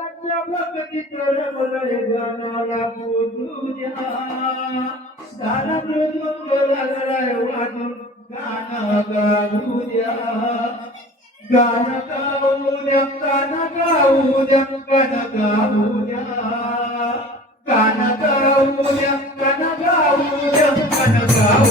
भक्ताच्या भक्तीत रमले गणाला बोलू द्या झाला मृदुंग लागलाय वाजून गाणं गाऊ द्या गाणं गाऊ द्या गाणं गाऊ द्या गाणं गाऊ द्या गाणं गाऊ द्या गाणं गाऊ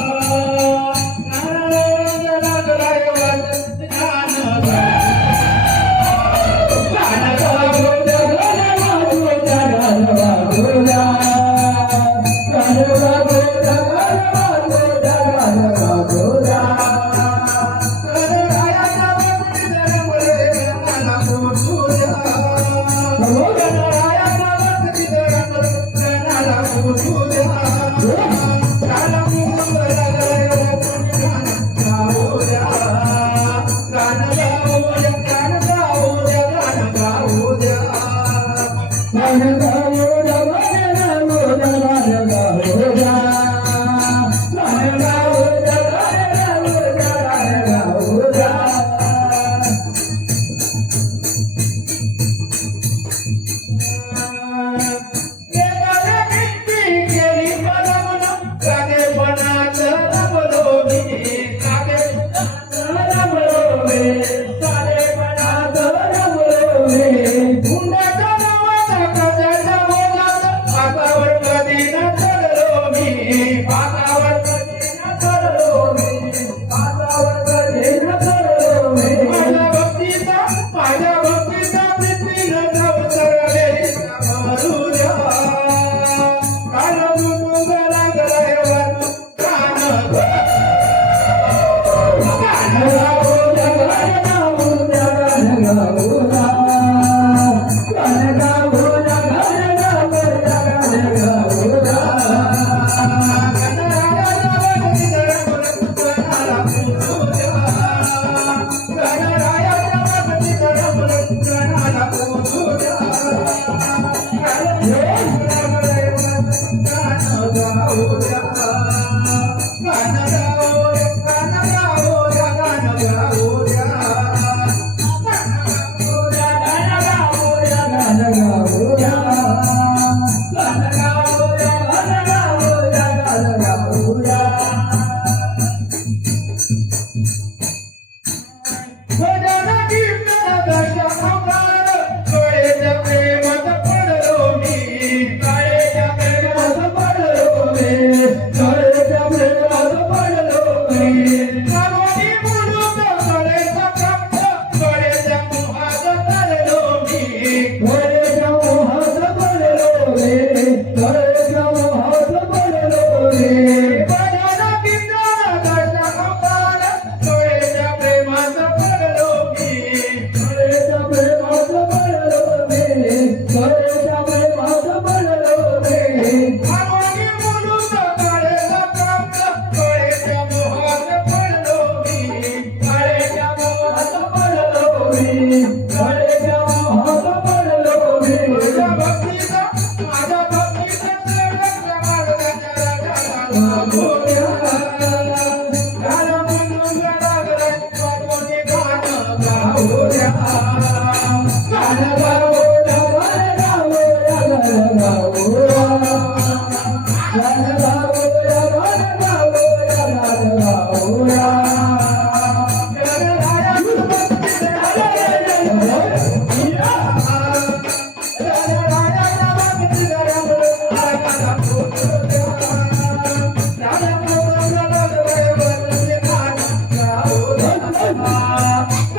Senhor. Oh, yeah. Thank you.